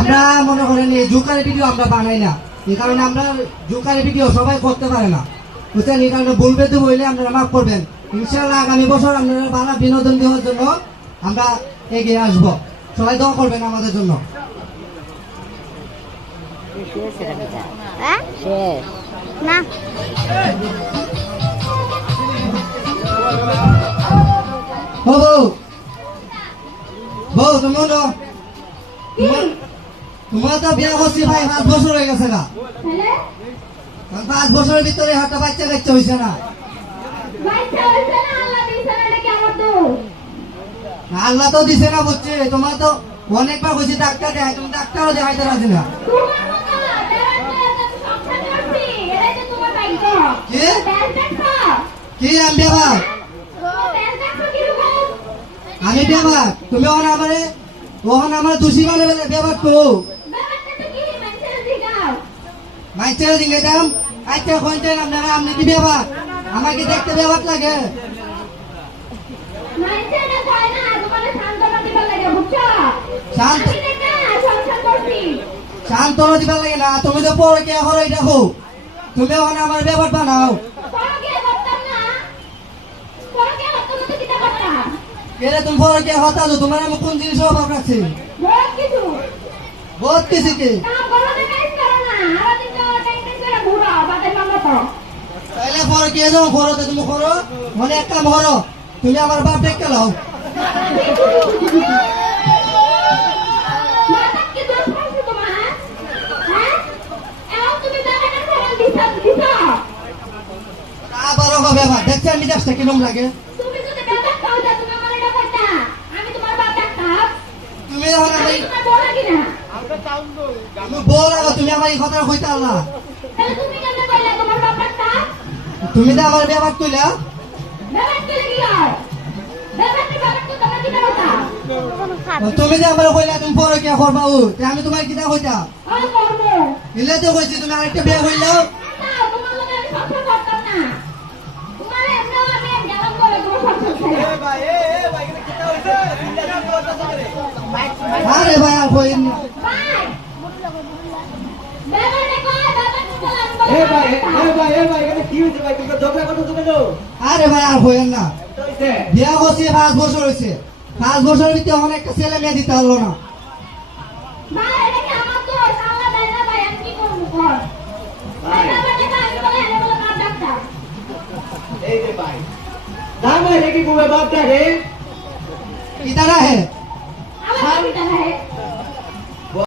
আমরা মনে করেন এই জোকারের ভিডিও আমরা বানাই না, এই কারণে আমরা জোকারের ভিডিও সবাই করতে পারে না, বুঝছেন? এই কারণে ভুল বেঁধে হইলে আপনারা মাফ করবেন। ইনশাআল্লাহ আগামী বছর আপনারা ভালো বিনোদন দেওয়ার জন্য আমরা এগিয়ে আসব। সবাই দোয়া করবেন আমাদের জন্য। না ও বউ, বউ তুমি বলো, তোমার তো বিয়ে করছি ভাই 5 বছর হয়ে গেছে না? 5 বছরের ভিতরে একটা বাচ্চা কাচ্চা হয়েছে না? আল্লাহ তো দিছে না, বুঝছে? তোমার তো অনেকবার বলছি ডাক্তার দেখাই, তুমি ডাক্তারও দেখাইতে রাজি না। কি আমি ব্যাপার? আমি ব্যাপার তুমি ওখানে আমার দোষী মানে ব্যাপার তো মাইচের দিকে দাম আচ্ছা কোনটা আপনারা আপনি কি ব্যাপার? আমাকে দেখতে ব্যাপার লাগে? শান্তনা দিবার লাগে না, তুমি তো পরে কে হলো এটা হোক, তুমি ওখানে আমার ব্যাপার বানাও। তুমি পরে কে হতা তোমার আমি কোন জিনিস অভাব রাখছি? বহুত কিছু কি তাইলে পরে কে যাও করো, তুমি করো মানে এক কাম করো, তুমি আমার বাপ দেখতে লাও। আবারও ব্যাপার দেখছেন মিজাজটা কিরম লাগে? তুমি যখন বল তুমি আমার এই কথা কইতে না, তুমি তো আমার ব্যাপার কইলা। তুমি যে আমার কইলা তুমি পরে কে করবা, আমি তোমার কিটা কইতা ইলে তো কইছি তুমি আরেকটা বিয়ে কইলাও। আরে ভাই আর কইন না, আরে ভাই আর কইন না, বিয়া করছি 5 বছর হয়েছে, 5 বছরের ভিতরে অনেকটা ছেলে মেয়ে দিতে পারলো না। কিতারা হে